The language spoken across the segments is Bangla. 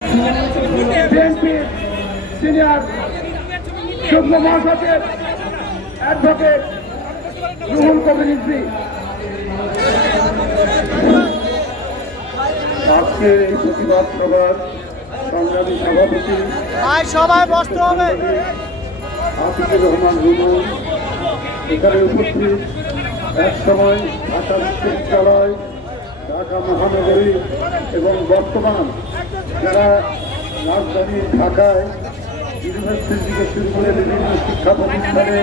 বিএনপির সিনিয়র যুগ্ম মহাসচিব অ্যাডভোকেট রুহুল কবির আজকের এই প্রতিবাদ সভার সংগ্রামী সভাপতি সবাই বসতে হবে। আতিকুর রহমান রুমন এখানে উপস্থিত এক সময় ঢাকা বিশ্ববিদ্যালয় ঢাকা মহানগরী এবং বর্তমান যারা রাজধানী ঢাকায় ইউনিভার্সিটি থেকে শুরু করে বিভিন্ন শিক্ষা প্রতিষ্ঠানে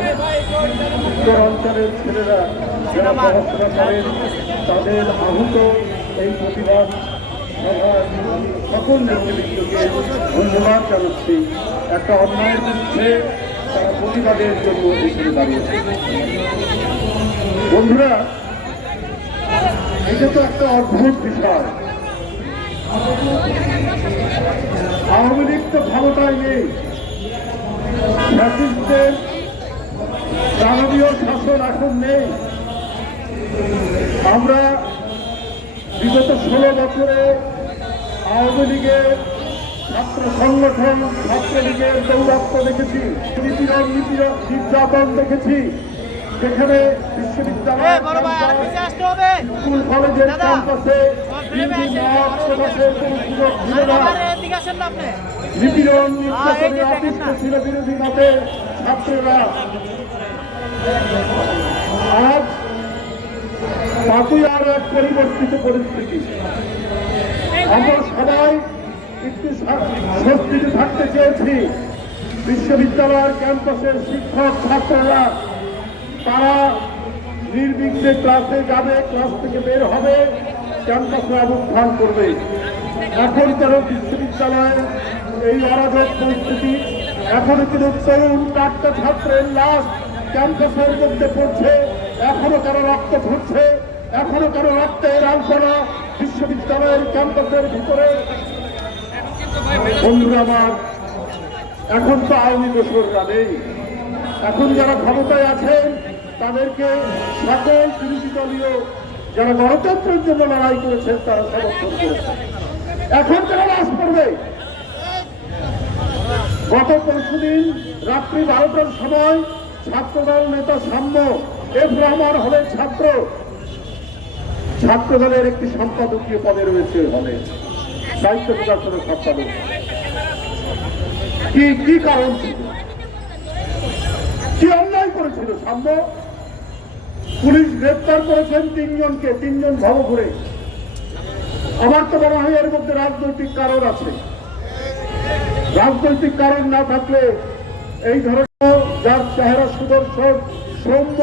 উত্তর অঞ্চলের ছেলেরা যারা পড়াশোনা করেন, তাদের আহত এই প্রতিবাদ সকল নেতৃবৃন্দকে ধন্যবাদ জানাচ্ছি। একটা অন্যায়ের বিরুদ্ধে তারা প্রতিবাদের জন্য এখানে দাঁড়িয়েছে। বন্ধুরা এটা তো একটা অদ্ভুত বিষয়। আওয়ামী লীগ তো ক্ষমতায় নেই। ফ্যাসিস্টদের দানবীয় শাসন এখন নেই। আমরা বিগত ষোলো বছরে আওয়ামী লীগের ছাত্র সংগঠন, ছাত্রলীগের দৌরাত্ম দেখেছি। নিপীড়ন নিপীড়ন নির্যাতন দেখেছি। যেখানে এ বিশ্ববিদ্যালয় আর স্কুল কলেজের ক্যাম্পাসে নিপীড়ন নির্যাতনে ছিল বিরোধী মতের ছাত্ররা। আজ এক পরিবর্তিত পরিস্থিতি। আমরা সবাই একটু স্বস্তিতে থাকতে চেয়েছি। বিশ্ববিদ্যালয়ের ক্যাম্পাসের শিক্ষক ছাত্ররা তারা নির্বিঘ্নে ক্লাসে যাবে, ক্লাস থেকে বের হবে, ক্যাম্পাসে অবস্থান করবে। এখন কেন বিশ্ববিদ্যালয়ের এই অরাজক পরিস্থিতি এখনও কিন্তু তরুণ টাটকা ছাত্রের লাশ ক্যাম্পাসের মধ্যে পড়ছে এখনও কারও রক্ত ঝরছে এখনও কারও রক্তের আলপনা বিশ্ববিদ্যালয়ের ক্যাম্পাসের ভিতরে। বন্ধুরা আমার, এখন তো আওয়ামী দোসররা নেই। এখন যারা ক্ষমতায় আছেন তাদেরকে সকল বিরোধী দলীয় যারা গণতন্ত্রের জন্য লড়াই করেছেন, তারা সমর্থন এখন তারা লাশ পড়বে। গত পরশুদিন রাত্রি বারোটার সময় ছাত্রদল নেতা সাম্য এফ রহমান হলেন ছাত্র। ছাত্রদলের একটি সম্পাদকীয় পদে রয়েছে হলে দায়িত্ব প্রদর্শনের সম্পাদক। কি কি কারণ ছিল? কি অন্যায় করেছিল সাম্য? পুলিশ গ্রেপ্তার করেছেন তিনজনকে, তিনজন ভবঘুরে আমার তো মনে হয় এর মধ্যে রাজনৈতিক কারণ আছে। রাজনৈতিক কারণ না থাকলে এই ধরনের যার চেহারা সুদর্শন, সৌম্য,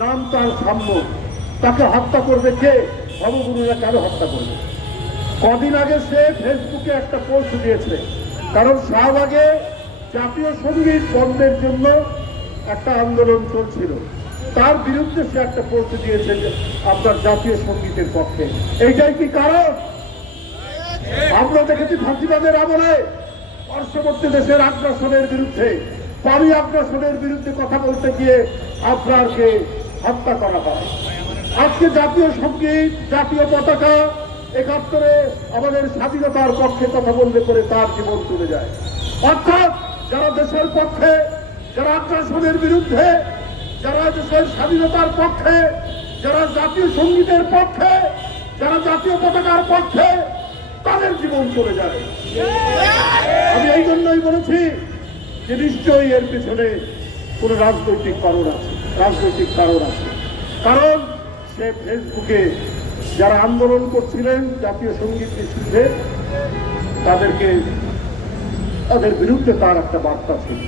নাম তার সাম্য। তাকে হত্যা করবে কে? ভবগুরুরা কেন হত্যা করবে? কদিন আগে সে ফেসবুকে একটা পোস্ট দিয়েছে। কারণ শাহবাগে জাতীয় সংগীত বন্ধের জন্য একটা আন্দোলন চলছিল। তার বিরুদ্ধে সে একটা পোস্ট দিয়েছে আপনার জাতীয় সঙ্গীতের পক্ষে। এইটাই কি কারণ? আমরা দেখেছি ফাঁসিবাদের আমলে পার্শ্ববর্তী দেশের আগ্রাসনের বিরুদ্ধে পানি আগ্রাসনের বিরুদ্ধে কথা বলতে গিয়ে আফরারকে হত্যা করা হয়। আজকে জাতীয় সংগীত, জাতীয় পতাকা একাত্তরে আমাদের স্বাধীনতার পক্ষে কথা বলতে করে তার জীবন চলে যায়। অর্থাৎ যারা দেশের পক্ষে, যারা আগ্রাসনের বিরুদ্ধে যারা দেশের স্বাধীনতার পক্ষে, যারা জাতীয় সঙ্গীতের পক্ষে, যারা জাতীয় পতাকার পক্ষে, তাদের জীবন চলে যায়। আমি এই জন্যই বলেছি যে নিশ্চয়ই এর পেছনে কোনো রাজনৈতিক কারণ আছে, রাজনৈতিক কারণ আছে। কারণ সে ফেসবুকে যারা আন্দোলন করছিলেন জাতীয় সংগীত নিষিদ্ধে, তাদেরকে, তাদের বিরুদ্ধে তার একটা বার্তা ছিল।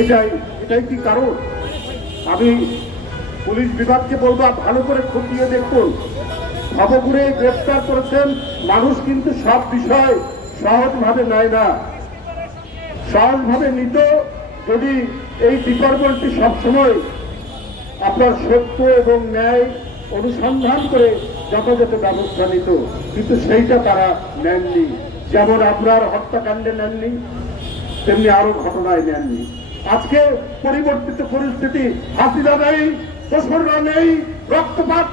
এটাই এটাই কি কারণ? আমি পুলিশ বিভাগকে বলব ভালো করে খতিয়ে দেখুন। ভবঘুরে গ্রেফতার করেছেন, মানুষ কিন্তু সব বিষয় সহজভাবে নেয় না। সহজভাবে নিত, যদি এই ডিপার্টমেন্টটি সবসময় আপনার সত্য এবং ন্যায় অনুসন্ধান করে যথাযথ ব্যবস্থা নিত, কিন্তু সেইটা তারা নেননি। যেমন আপনার হত্যাকাণ্ডে নেননি, তেমনি আরও ঘটনায় নেননি। আজকে পরিবর্তিত পরিস্থিতি, হাসিনা নেই দোসররা নেই, রক্তপাত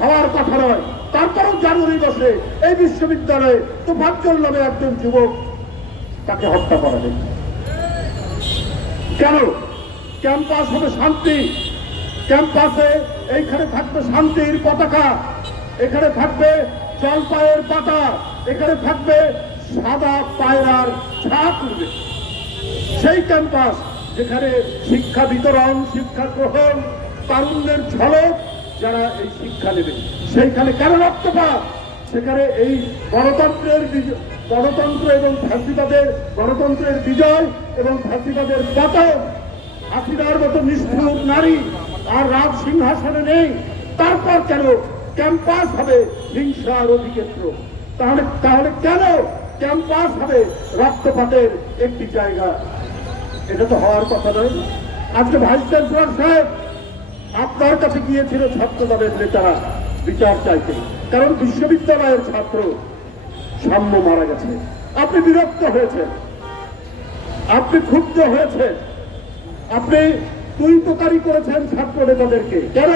হওয়ার কথা নয়। তারপরেও জানুয়ারি মাসে এই বিশ্ববিদ্যালয়ে তোফাজ্জল নামে একজন যুবক তাকে হত্যা করা হয়েছে। কেন? ক্যাম্পাস হবে শান্তি। ক্যাম্পাসে এইখানে থাকবে শান্তির পতাকা। এখানে থাকবে জলপাইয়ের পাতা। এখানে থাকবে সাদা পায়রার ছাপ। সেই ক্যাম্পাস যেখানে শিক্ষা বিতরণ, শিক্ষা গ্রহণ তারুণ্যের ঝলক যারা এই শিক্ষা নেবে। সেইখানে কেন রক্তপাত? সেখানে এই গণতন্ত্রের গণতন্ত্র এবং ফ্যাসিবাদের গণতন্ত্রের বিজয় এবং ফ্যাসিবাদের পতন। হাসিনার মতো নিষ্ঠুর নারী আর রাজ সিংহাসনে নেই। তারপর কেন ক্যাম্পাস হবে হিংসার অধিক্ষেত্র? তাহলে তাহলে কেন ক্যাম্পাস হবে রক্তপাতের একটি জায়গা? এটা তো হওয়ার কথা নয়। আজকে ভাইস চ্যান্সেলর সাহেব আপনার কাছে গিয়েছিল ছাত্র দলের নেতারা বিচার চাইতে, কারণ বিশ্ববিদ্যালয়ের ছাত্র সাম্য মারা গেছে। আপনি বিরক্ত হয়েছেন। আপনি ক্ষুব্ধ হয়েছেন। আপনি দুই তোকারি করেছেন ছাত্র নেতাদেরকে কেন?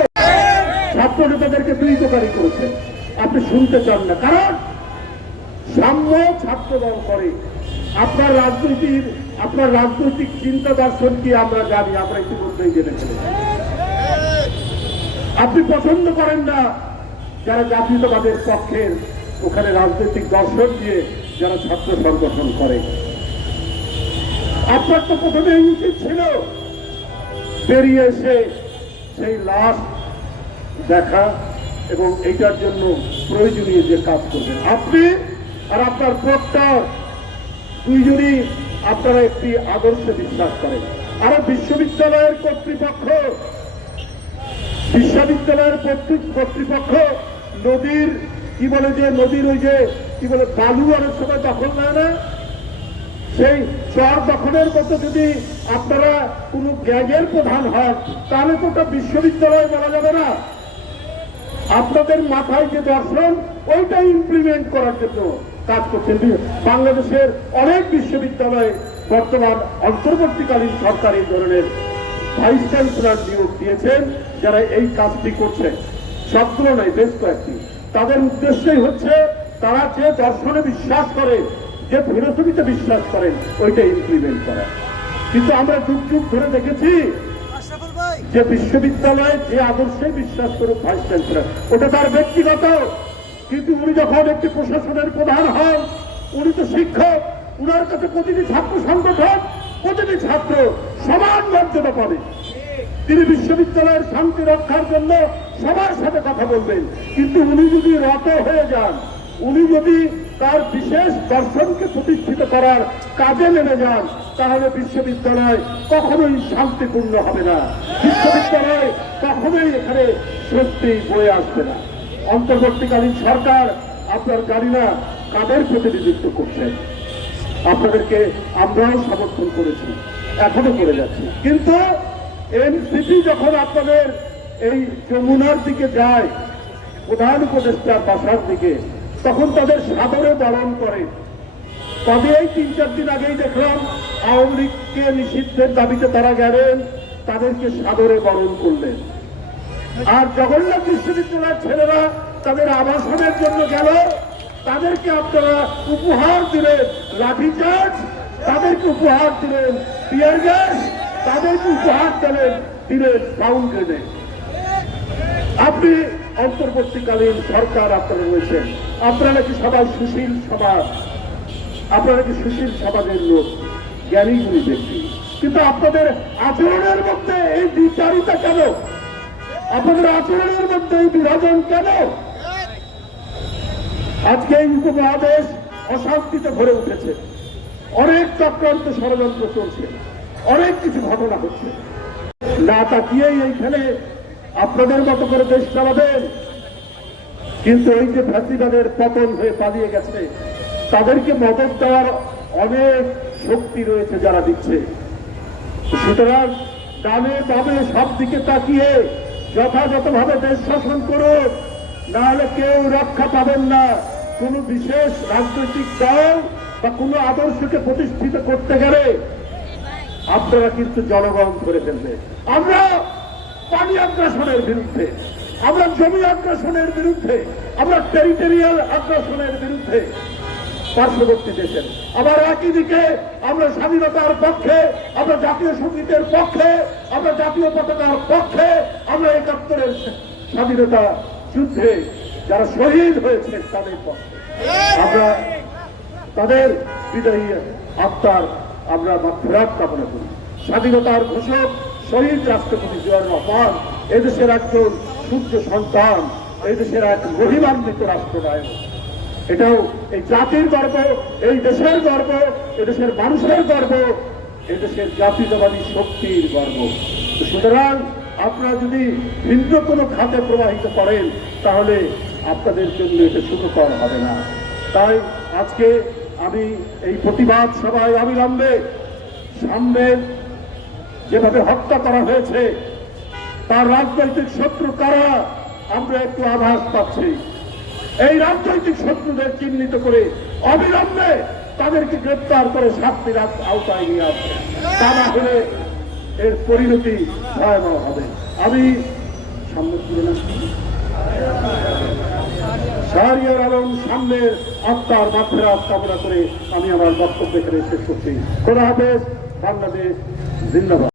ছাত্র নেতাদেরকে দুই তোকারি করেছেন। আপনি শুনতে চান না। কারণ সাম্য ছাত্র দল করে। আপনার রাজনীতির আপনার রাজনৈতিক চিন্তা দর্শন কি আমরা জানি, আমরা ইতিমধ্যেই জেনে ফেলেছি। আপনি পছন্দ করেন না যারা জাতীয়তাবাদের পক্ষের ওখানে রাজনৈতিক দর্শন দিয়ে যারা ছাত্র সংগঠন করে। আপনার তো প্রথমে উচিত ছিল বেরিয়ে এসে সেই লাশ দেখা এবং এইটার জন্য প্রয়োজনীয় যে কাজ করবেন। আপনি আর আপনার প্রক্টর দুইজনই আপনারা একটি আদর্শে বিশ্বাস করেন। আর বিশ্ববিদ্যালয়ের কর্তৃপক্ষ, বিশ্ববিদ্যালয়ের কর্তৃ- কর্তৃপক্ষ নদীর, কি বলে যে নদীর ওই যে, কি বলে, বালু অনেক সময় দখল নেয় না? সেই চর দখলের মতো যদি আপনারা কোনো গ্যাগের প্রধান হন, তাহলে তো ওটা বিশ্ববিদ্যালয় বলা যাবে না। আপনাদের মাথায় যে দর্শন, ওইটা ইমপ্লিমেন্ট করার জন্য। কাজ করছেন বাংলাদেশের অনেক বিশ্ববিদ্যালয়ে বর্তমান অন্তর্বর্তীকালীন সরকার এই ধরনের ভাইস চ্যান্সেলর নিয়োগ দিয়েছেন যারা এই কাজটি করছেন। সবগুলো নয় বেশ কয়েকটি। তাদের উদ্দেশ্যই হচ্ছে তারা যে দর্শনে বিশ্বাস করে যে ফিলোসফিতে বিশ্বাস করেন ওইটা ইমপ্লিমেন্ট করা। কিন্তু আমরা যুগ যুগ ধরে দেখেছি যে বিশ্ববিদ্যালয়ে যে আদর্শে বিশ্বাস করুক ভাইস চ্যান্সেলর ওটা তার ব্যক্তিগত কিন্তু উনি যখন একটি প্রশাসনের প্রধান হন, উনি তো শিক্ষক, উনার কাছে প্রতিটি ছাত্র সংগঠন, প্রতিটি ছাত্র সমান মর্যাদা পাবে। তিনি বিশ্ববিদ্যালয়ের শান্তি রক্ষার জন্য সবার সাথে কথা বলবেন। কিন্তু উনি যদি রত হয়ে যান, উনি যদি তার বিশেষ দর্শনকে প্রতিষ্ঠিত করার কাজে নেমে যান, তাহলে বিশ্ববিদ্যালয় কখনোই শান্তিপূর্ণ হবে না। বিশ্ববিদ্যালয় কখনোই এখানে সত্যি বয়ে আসবে না। অন্তর্বর্তীকালীন সরকার আপনার জানি না কাদের প্রতিনিধিত্ব করছে? আপনাদেরকে আমরাও সমর্থন করেছি, এখনও করে যাচ্ছি। কিন্তু এনসিপি যখন আপনাদের এই যমুনার দিকে যায়, প্রধান উপদেষ্টার বাসার দিকে, তখন তাদের সাদরে বরণ করে। তবে এই তিন চার দিন আগেই দেখলাম আওয়ামী লীগকে নিষিদ্ধের দাবিতে তারা গেলেন, তাদেরকে সাদরে বরণ করলেন। আর জগন্নাথ বিশ্ববিদ্যালয়ের ছেলেরা তাদের আবাসনের জন্য গেল। তাদেরকে আপনারা উপহার দিলেন লাঠিচার্জ তাদেরকে উপহার দিলেন টিয়ার গ্যাস, তাদেরকে উপহার দিলেন দিলেন সাউন্ড গ্রেনেড আপনি অন্তর্বর্তীকালীন সরকার আপনারা রয়েছেন। আপনারা কি সবাই সুশীল সমাজ? আপনারা নাকি সুশীল সমাজের লোক? জ্ঞানী গুণী ব্যক্তি কিন্তু আপনাদের আচরণের মধ্যে এই বিচারিতা কেন? আপনাদের আচরণের মধ্যে এই বিভাজন কেন? আজকে এই উপমহাদেশ অশান্তিতে ভরে উঠেছে। অনেক চক্রান্ত ষড়যন্ত্র চলছে। অনেক কিছু ঘটনা হচ্ছে। না তাকিয়েই এইখানে আপনাদের মতো করে দেশ চালাবেন। কিন্তু এই যে ফ্যাসিবাদের পতন হয়ে পালিয়ে গেছে, তাদেরকে মদত দেওয়ার অনেক শক্তি রয়েছে যারা দিচ্ছে। সুতরাং ডানে বামে সব দিকে তাকিয়ে যথাযথভাবে দেশ শাসন করুন নাহলে কেউ রক্ষা পাবেন না। কোনো বিশেষ রাজনৈতিক দল বা কোনো আদর্শকে প্রতিষ্ঠিত করতে গেলে আপনারা কিন্তু জনগণ করে ফেলবে। আমরা পানি আগ্রাসনের বিরুদ্ধে, আমরা জমি আগ্রাসনের বিরুদ্ধে, আমরা টেরিটোরিয়াল আগ্রাসনের বিরুদ্ধে পার্শ্ববর্তী দেশের। আবার একই দিকে আমরা স্বাধীনতার পক্ষে, আমরা জাতীয় সঙ্গীতের পক্ষে, আমরা জাতীয় পতাকার পক্ষে, আমরা একাত্তরের স্বাধীনতা যুদ্ধে যারা শহীদ হয়েছে তাদের পক্ষে। আমরা তাদের বিদায়ী আত্মার আমরা ফেরাত কামনা করি। স্বাধীনতার ঘোষক শহীদ রাষ্ট্রপতি জিয়াউর রহমান এদেশের একজন সূর্য সন্তান, এদেশের এক মহিমান্বিত রাষ্ট্রনায়ক। এটাও এই জাতির গর্ব, এই দেশের গর্ব এদেশের মানুষের গর্ব এদেশের জাতীয়তাবাদী শক্তির গর্ব। সুতরাং আপনারা যদি ভিন্ন কোনো খাতে প্রবাহিত করেন, তাহলে আপনাদের জন্য এটা সুখকর হবে না। তাই আজকে আমি এই প্রতিবাদ সভায় অবিলম্বে সামনের যেভাবে হত্যা করা হয়েছে, তার রাজনৈতিক শত্রু কারা, আমরা একটু আভাস পাচ্ছি। এই রাজনৈতিক শত্রুদের চিহ্নিত করে অবিলম্বে তাদেরকে গ্রেপ্তার করে শাস্তির আওতায় নিয়ে আসবে। তা না হলে এর পরিণতি ভয়াবহ হবে। আমি সামনে শাহরিয়ার আলম সামনের আত্মার মাফেরাত কামনা করে আমি আমার বক্তব্য এখানে শেষ করছি। খোলা হাফেজ, বাংলাদেশ জিন্দাবাদ।